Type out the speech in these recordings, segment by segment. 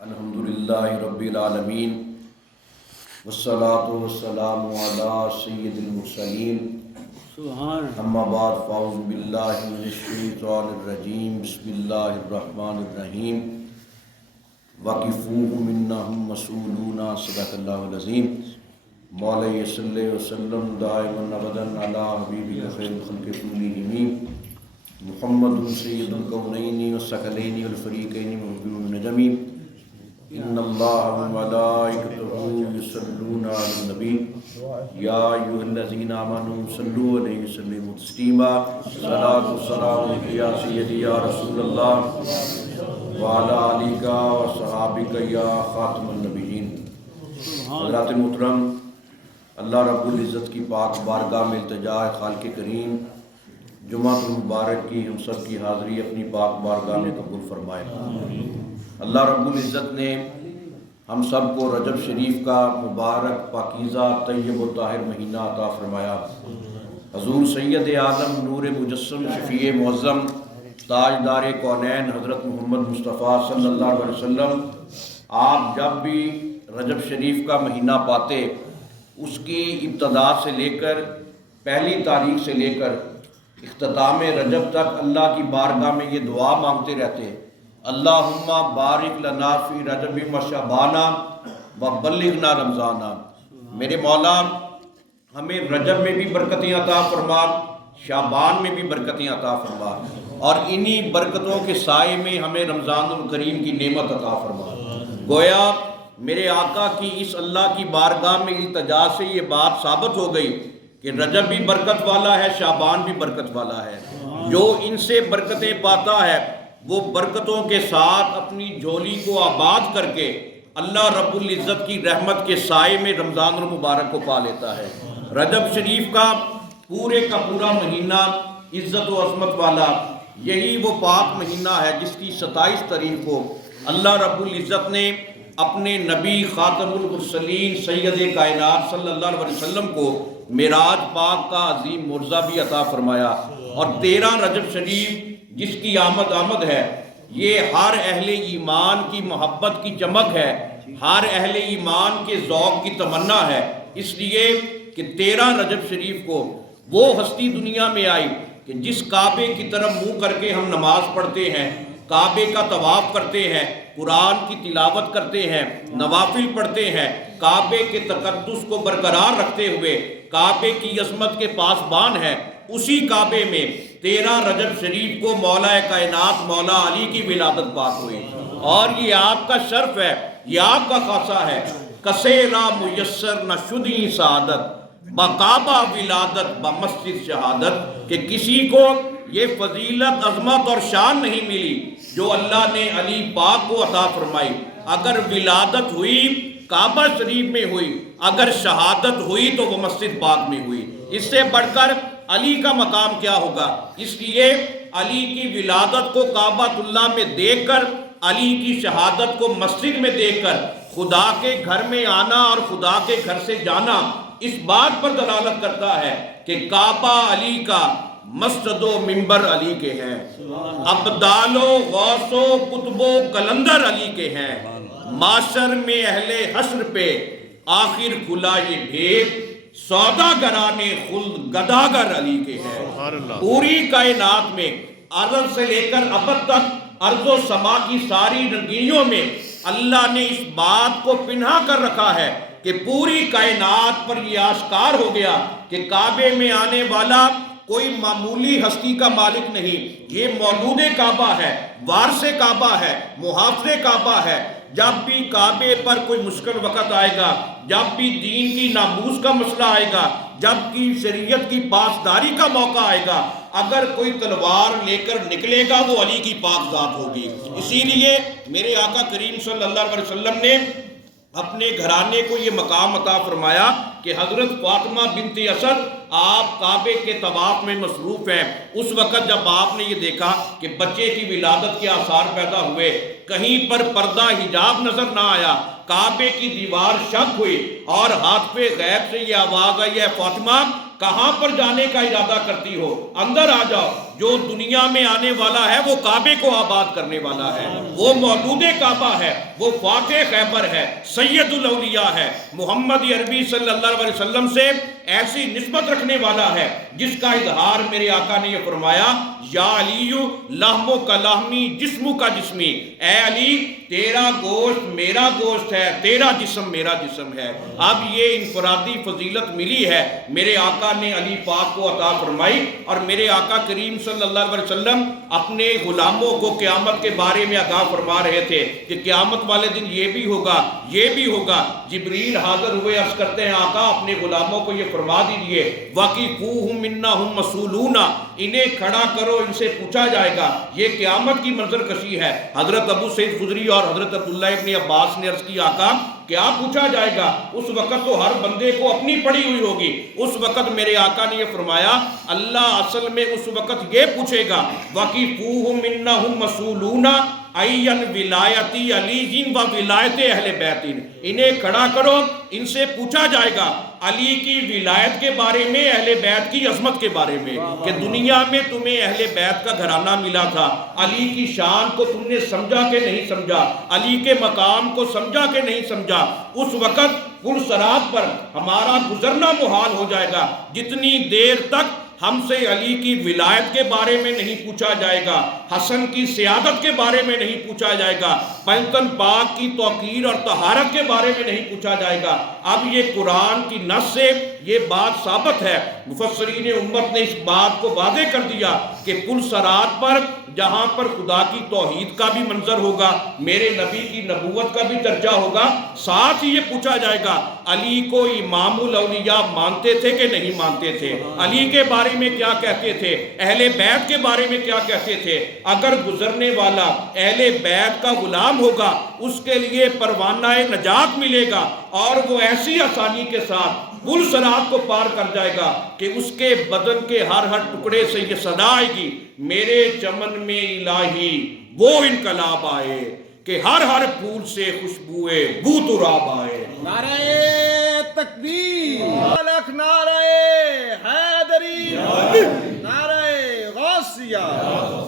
الحمدللہ رب العالمین والصلاة والسلام علی سید المرسلین اما بعد فاعوذ باللہ من الشیطان الرجیم بسم اللہ الرحمن الرحیم وقفوہم انہم مسئولون صدق اللہ العظیم مولا صلی وسلم دائما ابدا علی حبیبک خیر الخلق کلہم محمد سید الکونین والثقلین والفریقین محبوب النجم ان اللہ وملائکتہ یصلون علی النبی یا ایھا الذین آمنوا صلوا علیہ وسلموا تسلیما صلاۃ والسلام علیک یا سیدی یا رسول اللہ وعلی آلک وصحابک یا خاتم النبیین۔ حضرات محترم، اللہ رب العزت کی پاک بارگاہ میں التجا ہے خالق کریم جمعہ المبارک کی ہم سب کی حاضری اپنی پاک بارگاہ میں قبول فرمائے۔ اللہ رب العزت نے ہم سب کو رجب شریف کا مبارک پاکیزہ طیب و طاہر مہینہ عطا فرمایا۔ حضور سید اعظم نور مجسم شفیع معظم تاجدار کونین حضرت محمد مصطفیٰ صلی اللہ علیہ وسلم آپ جب بھی رجب شریف کا مہینہ پاتے اس کی ابتدا سے لے کر پہلی تاریخ سے لے کر اختتام رجب تک اللہ کی بارگاہ میں یہ دعا مانگتے رہتے ہیں، اللہم بارک لنا فی رجب و شعبان و بلغنا رمضان۔ میرے مولا ہمیں رجب میں بھی برکتیں عطا فرما، شعبان میں بھی برکتیں عطا فرما، اور انہی برکتوں کے سائے میں ہمیں رمضان الکریم کی نعمت عطا فرما۔ گویا میرے آقا کی اس اللہ کی بارگاہ میں التجا سے یہ بات ثابت ہو گئی کہ رجب بھی برکت والا ہے، شعبان بھی برکت والا ہے۔ جو ان سے برکتیں پاتا ہے وہ برکتوں کے ساتھ اپنی جھولی کو آباد کر کے اللہ رب العزت کی رحمت کے سائے میں رمضان المبارک کو پا لیتا ہے۔ رجب شریف کا پورے کا پورا مہینہ عزت و عظمت والا، یہی وہ پاک مہینہ ہے جس کی 27 تاریخ کو اللہ رب العزت نے اپنے نبی خاتم المرسلین سید کائنات صلی اللہ علیہ وسلم کو معراج پاک کا عظیم معجزہ بھی عطا فرمایا۔ اور 13 رجب شریف جس کی آمد ہے، یہ ہر اہل ایمان کی محبت کی چمک ہے، ہر اہل ایمان کے ذوق کی تمنا ہے، اس لیے کہ 13 رجب شریف کو وہ ہستی دنیا میں آئی کہ جس کعبے کی طرف منہ کر کے ہم نماز پڑھتے ہیں، کعبے کا طواف کرتے ہیں، قرآن کی تلاوت کرتے ہیں، نوافل پڑھتے ہیں، کعبے کے تقدس کو برقرار رکھتے ہوئے کعبے کی عظمت کے پاسبان ہے، اسی کعبے میں 13 رجب شریف کو مولا کائنات مولا علی کی ولادت پاک ہوئی۔ اور یہ آپ کا شرف ہے، یہ آپ کا خاصہ ہے، کسے را میسر نہ شدی سعادت بکعبہ ولادت بمسجد شہادت، کہ کسی کو یہ فضیلت عظمت اور شان نہیں ملی جو اللہ نے علی پاک کو عطا فرمائی۔ اگر ولادت ہوئی کعبہ شریف میں ہوئی، اگر شہادت ہوئی تو وہ مسجد پاک میں ہوئی، اس سے بڑھ کر علی کا مقام کیا ہوگا؟ اس لیے علی کی ولادت کو کعبۃ اللہ میں دیکھ کر، علی کی شہادت کو مسجد میں دیکھ کر خدا کے گھر میں آنا اور خدا کے گھر سے جانا اس بات پر دلالت کرتا ہے کہ کعبہ علی کا، مسجد و منبر علی کے ہیں، ابدال و غوث و قطب و قلندر علی کے ہیں، معاشر میں اہل حشر پہ آخر کھلا یہ بھید، سوداگران خلد گداگر علی کے ہیں۔ پوری کائنات میں ازل سے لے کر ابد تک ارض و سما کی ساری رنگینیوں میں اللہ نے اس بات کو پنہا کر رکھا ہے کہ پوری کائنات پر یہ آشکار ہو گیا کہ کعبے میں آنے والا کوئی معمولی ہستی کا مالک نہیں، یہ مولود کعبہ ہے، وارث کعبہ ہے، محافظ کعبہ ہے۔ جب بھی کعبے پر کوئی مشکل وقت آئے گا، جب بھی دین کی ناموس کا مسئلہ آئے گا، جب کی شریعت کی پاسداری کا موقع آئے گا، اگر کوئی تلوار لے کر نکلے گا وہ علی کی پاک ذات ہوگی۔ اسی لیے میرے آقا کریم صلی اللہ علیہ وسلم نے اپنے گھرانے کو یہ مقام عطا فرمایا کہ حضرت فاطمہ بنت اسد آپ کعبے کے طواف میں مصروف ہیں۔ اس وقت جب آپ نے یہ دیکھا کہ بچے کی ولادت کے آثار پیدا ہوئے، کہیں پر پردہ حجاب نظر نہ آیا، کعبے کی دیوار شک ہوئی اور ہاتھ پہ غیب سے یہ آواز آئی، ہے فاطمہ کہاں پر جانے کا ارادہ کرتی ہو؟ اندر آ جاؤ۔ جو دنیا میں آنے والا ہے وہ کعبے کو آباد کرنے والا ہے، وہ مولود کعبہ ہے، وہ فاتح خیبر ہے، سید الاولیاء ہے، محمد عربی صلی اللہ علیہ وسلم سے ایسی نسبت رکھنے والا ہے جس کا اظہار میرے آقا نے یہ فرمایا، یا علی لحمو کا لحمی جسمو کا جسمی، اے علی تیرا گوشت میرا گوشت ہے، تیرا جسم میرا جسم ہے۔ اب یہ انفرادی فضیلت ملی ہے، میرے آقا نے علی پاک کو عطا فرمائی، اور میرے آقا کریم صلی اللہ علیہ وسلم اپنے غلاموں کو قیامت کے بارے میں آگاہ فرما رہے تھے کہ قیامت والے دن یہ بھی ہوگا، یہ بھی ہوگا۔ جبریل حاضر ہوئے، عرض کرتے ہیں آقا اپنے غلاموں کو یہ فرما دیجئے، وَقِفُوهُمْ إِنَّهُمْ مَسْئُولُونَ، انہیں کھڑا کرو، ان سے پوچھا جائے گا۔ یہ قیامت کی منظر کشی ہے۔ حضرت ابو سعید خدری اور حضرت عبداللہ ابن عباس نے عرض کی آقا کیا پوچھا جائے گا؟ اس وقت تو ہر بندے کو اپنی پڑی ہوئی ہوگی۔ اس وقت میرے آقا نے یہ فرمایا اللہ اصل میں اس وقت یہ پوچھے گا وَقِفُوهُمْ إِنَّهُمْ مَسْئُولُونَ عَنْ وِلَایَتِ عَلِیٍّ وَوِلَایَتِ اہل بیت، انہیں کھڑا کرو، ان سے پوچھا جائے گا علی کی ولایت کے بارے میں، اہل بیت کی عظمت کے بارے میں، کہ دنیا میں تمہیں اہل بیت کا گھرانہ ملا تھا، علی کی شان کو تم نے سمجھا کہ نہیں سمجھا، علی کے مقام کو سمجھا کہ نہیں سمجھا۔ اس وقت پل صراط پر ہمارا گزرنا محال ہو جائے گا جتنی دیر تک ہم سے علی کی ولایت کے بارے میں نہیں پوچھا جائے گا، حسن کی سیادت کے بارے میں نہیں پوچھا جائے گا، پنجتن پاک کی توقیر اور طہارت کے بارے میں نہیں پوچھا جائے گا۔ اب یہ قرآن کی نص سے یہ بات ثابت ہے، مفسرین امت نے اس بات کو واضح کر دیا کہ پل صراط پر جہاں پر خدا کی توحید کا بھی منظر ہوگا، میرے نبی کی نبوت کا بھی چرچا ہوگا، ساتھ ہی یہ پوچھا جائے گا علی کو امام الاولیاء مانتے تھے کہ نہیں مانتے تھے، علی کے بارے میں کیا کہتے تھے، اہل بیت کے بارے میں کیا کہتے تھے۔ اگر گزرنے والا اہل بیت کا غلام ہوگا اس کے لیے پروانہ نجات ملے گا، اور وہ ایسی آسانی کے ساتھ پل صراط کو پار کر جائے گا کہ اس کے بدن کے ہر ٹکڑے سے یہ صدا آئے گی، میرے چمن میں الہی وہ انقلاب آئے کہ ہر پھول سے خوشبوئے بو تراب آئے۔ نعرہ تکبیر، الک نعرہ حیدری، نعرہ غوثیہ،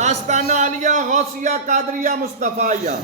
آستانہ علیہ غوثیہ قادریہ مصطفیہ۔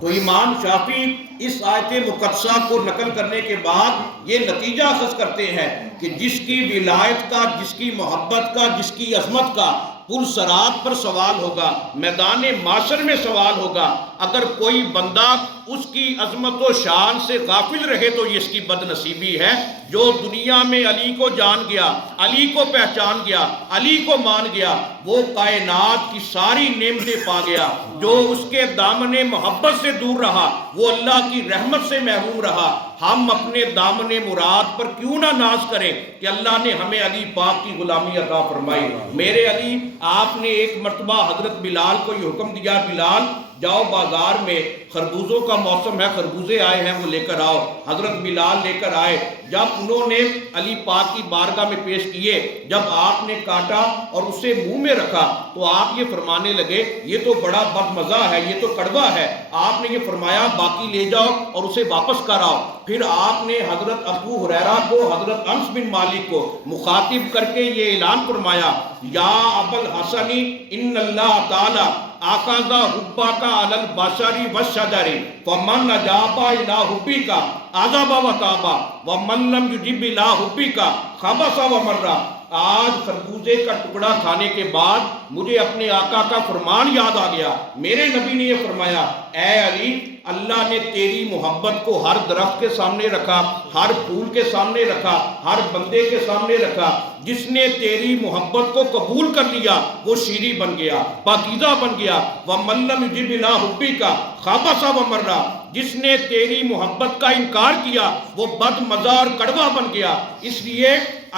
تو امام شافعی اس آیت مقدسہ کو نقل کرنے کے بعد یہ نتیجہ اخذ کرتے ہیں کہ جس کی ولایت کا، جس کی محبت کا، جس کی عظمت کا پل صراط پر سوال ہوگا، میدان معاشر میں سوال ہوگا، اگر کوئی بندہ اس کی عظمت و شان سے غافل رہے تو یہ اس کی بد نصیبی ہے۔ جو دنیا میں علی کو جان گیا، علی کو پہچان گیا، علی کو مان گیا، وہ کائنات کی ساری نعمتیں پا گیا۔ جو اس کے دامن محبت سے دور رہا وہ اللہ کی رحمت سے محروم رہا۔ ہم اپنے دامن مراد پر کیوں نہ ناز کریں کہ اللہ نے ہمیں علی پاک کی غلامی عطا فرمائی۔ میرے علی، آپ نے ایک مرتبہ حضرت بلال کو یہ حکم دیا، بلال جاؤ بازار میں، خربوزوں کا موسم ہے، خربوزے آئے ہیں وہ لے کر آؤ۔ حضرت بلال لے کر آئے، جب انہوں نے علی پاک کی بارگاہ میں پیش کیے، جب آپ نے کاٹا اور اسے منہ میں رکھا تو آپ یہ فرمانے لگے یہ تو بڑا بد مزہ ہے، یہ تو کڑوا ہے۔ آپ نے یہ فرمایا باقی لے جاؤ اور اسے واپس کر آؤ۔ پھر آپ نے حضرت ابو ہریرہ کو، حضرت انس بن مالک کو مخاطب کر کے یہ اعلان فرمایا، یا ابو الحسن ان اللہ تعالی آقازہ حبا کا علی البشری والشجری فمن اجابا الہ حبی کا عذابا و تابا ومن لم یجب الہ حبی کا خبسا و مرہ۔ آج خربوزے کا ٹکڑا کھانے کے بعد مجھے اپنے آقا کا فرمان یاد آ گیا۔ میرے نبی نے یہ فرمایا، اے علی، اللہ نے تیری محبت کو ہر درخت کے سامنے رکھا، ہر پھول کے سامنے رکھا، ہر بندے کے سامنے رکھا۔ جس نے تیری محبت کو قبول کر لیا وہ شیریں بن گیا، پاکیزہ بن گیا۔ وَمَن لَّمْ يُجِبْ إِلَىٰ حُبِّكَ خَبَثَ وَمَرَّ۔ جس نے تیری محبت کا انکار کیا وہ بد مزہ اور کڑوا بن گیا۔ اس لیے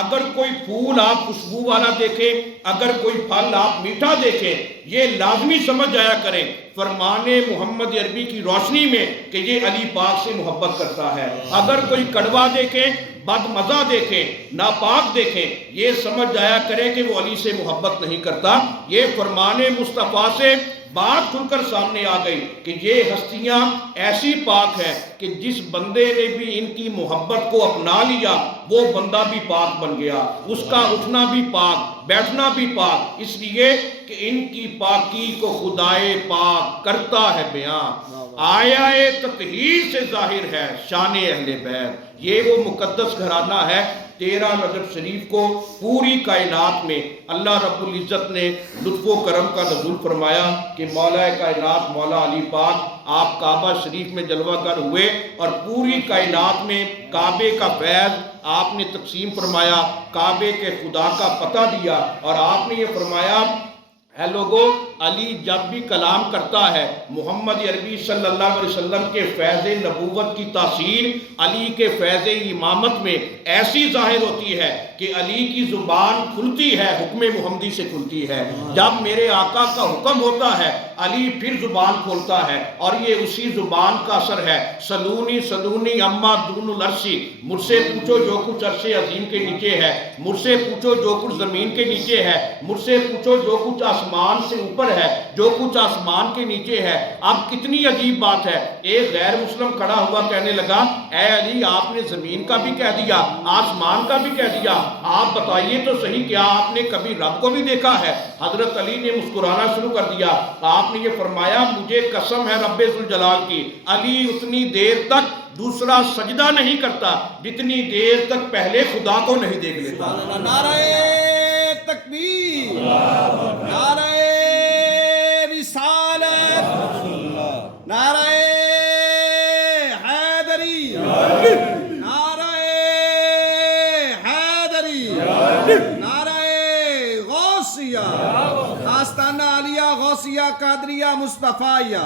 اگر کوئی پھول آپ خوشبو والا دیکھیں، اگر کوئی پھل آپ میٹھا دیکھیں، یہ لازمی سمجھ جایا کریں فرمان محمد عربی کی روشنی میں کہ یہ علی پاک سے محبت کرتا ہے۔ اگر کوئی کڑوا دیکھیں، بد مزہ دیکھیں، ناپاک دیکھیں، یہ سمجھ جایا کریں کہ وہ علی سے محبت نہیں کرتا۔ یہ فرمان مصطفیٰ سے بات کھل کر سامنے آ گئی کہ یہ ہستیاں ایسی پاک ہیں کہ جس بندے نے بھی ان کی محبت کو اپنا لیا وہ بندہ بھی پاک بن گیا، اس کا اٹھنا بھی پاک، بیٹھنا بھی پاک، اس لیے کہ ان کی پاکی کو خدائے پاک کرتا ہے بیان۔ آیا تطہیر سے ظاہر ہے شان اہل بیت، یہ وہ مقدس گھرانہ ہے۔ 13 رجب شریف کو پوری کائنات میں اللہ رب العزت نے لطف و کرم کا نزول فرمایا کہ مولا کائنات مولا علی پاک آپ کعبہ شریف میں جلوہ گر ہوئے اور پوری کائنات میں کعبے کا فیض آپ نے تقسیم فرمایا، کعبے کے خدا کا پتہ دیا، اور آپ نے یہ فرمایا اے لوگو، علی جب بھی کلام کرتا ہے محمد عربی صلی اللہ علیہ وسلم کے فیض نبوت کی تاثیر علی کے فیض امامت میں ایسی ظاہر ہوتی ہے کہ علی کی زبان کھلتی ہے، حکم محمدی سے کھلتی ہے۔ جب میرے آقا کا حکم ہوتا ہے علی پھر زبان کھولتا ہے، اور یہ اسی زبان کا اثر ہے۔ سلونی سلونی اما دون العرشی، مجھ سے پوچھو جو کچھ عرش عظیم کے نیچے ہے، مجھ سے پوچھو جو کچھ زمین کے نیچے ہے، مجھ سے پوچھو جو کچھ آسمان سے اوپر ہے، جو کچھ آسمان کے نیچے ہے۔ اب کتنی عجیب بات ہے، ایک غیر مسلم کھڑا ہوا کہنے لگا اے علی آپ نے زمین کا بھی کہہ دیا، آسمان کا بھی کہہ دیا، آپ بتائیے تو صحیح کیا آپ نے کبھی رب کو بھی دیکھا ہے؟ حضرت علی نے مسکرانا شروع کر دیا، آپ نے یہ فرمایا مجھے قسم ہے رب ذوالجلال کی، علی اتنی دیر تک دوسرا سجدہ نہیں کرتا جتنی دیر تک پہلے خدا کو نہیں دیکھ لیتا۔ نعرہ تکبیر، نعرہ رسالت، نعرہ حیدری، نعرہ حیدری، نعرہ غوثیہ، آستانہ عالیہ غوثیہ قادریہ مصطفیہ۔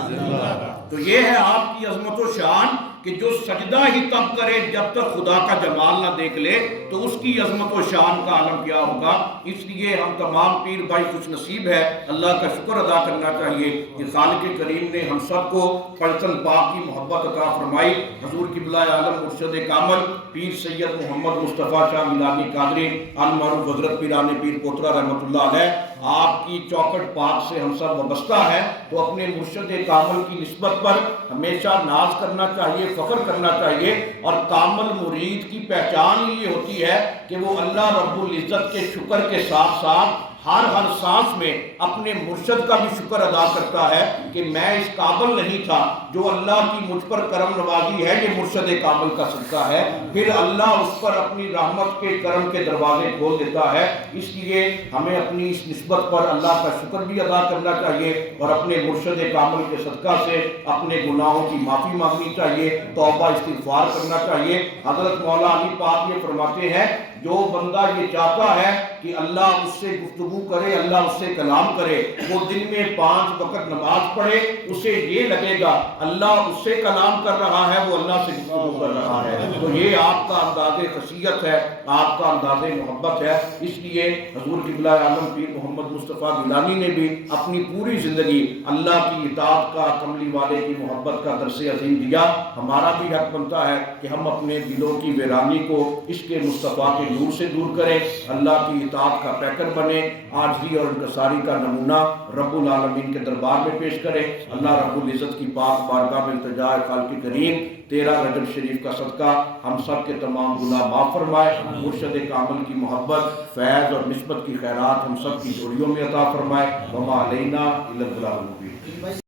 تو یہ ہے آپ کی عظمت و شان کہ جو سجدہ ہی تب کرے جب تک خدا کا جمال نہ دیکھ لے، تو اس کی عظمت و شان کا عالم کیا ہوگا۔ اس لیے ہم تمام پیر بھائی خوش نصیب ہے، اللہ کا شکر ادا کرنا چاہیے کہ خالق کریم نے ہم سب کو پرچن پاک کی محبت عطا فرمائی۔ حضور قبلہ عالم مرشد کامل پیر سید محمد مصطفیٰ شاہ میلانی قادری المعروف حضرت پیران پیر پوترا رحمۃ اللہ علیہ، آپ کی چوکٹ پاک سے ہم سب وابستہ ہیں، تو اپنے مرشد کامل کی نسبت پر ہمیشہ ناز کرنا چاہیے، فخر کرنا چاہیے، اور کامل مرید کی پہچان یہ ہوتی ہے کہ وہ اللہ رب العزت کے شکر کے ساتھ ساتھ ہر سانس میں اپنے مرشد کا بھی شکر ادا کرتا ہے کہ میں اس قابل نہیں تھا، جو اللہ کی مجھ پر کرم نوازی ہے یہ مرشد کامل کا صدقہ ہے، پھر اللہ اس پر اپنی رحمت کے کرم کے دروازے کھول دیتا ہے۔ اس لیے ہمیں اپنی اس نسبت پر اللہ کا شکر بھی ادا کرنا چاہیے، اور اپنے مرشد کامل کے صدقہ سے اپنے گناہوں کی معافی مانگنی چاہیے، توبہ استغفار کرنا چاہیے۔ حضرت مولا علی پاک یہ فرماتے ہیں جو بندہ یہ چاہتا ہے کہ اللہ اس سے گفتگو کرے، اللہ اس سے کلام کرے، وہ دن میں 5 وقت نماز پڑھے، اسے یہ لگے گا اللہ اس سے کلام کر رہا ہے، وہ اللہ سے گفتگو کر رہا ہے۔ تو یہ آپ کا انداز خشیت ہے، آپ کا انداز محبت ہے۔ اس لیے حضور قبلہ عالم پیر محمد مصطفیٰ گیلانی نے بھی اپنی پوری زندگی اللہ کی اطاعت کا، کملی والے کی محبت کا درس عظیم دیا۔ ہمارا بھی حق بنتا ہے کہ ہم اپنے دلوں کی ویرانی کو عشق مصطفیٰ کے نور سے دور کریں، اللہ کی اطاعت کا پیکر بنے، عاجزی اور انکساری کا نمونہ رب العالمین کے دربار میں پیش کریں۔ اللہ رب العزت کی پاک بارگاہ میں التجا ہے خالق کریم 13 رجب شریف کا صدقہ ہم سب کے تمام گناہ معاف فرمائے، مرشد کامل کی محبت، فیض اور نسبت کی خیرات ہم سب کی جوڑیوں میں عطا فرمائے۔ وما علینا الا البلاغ المبین۔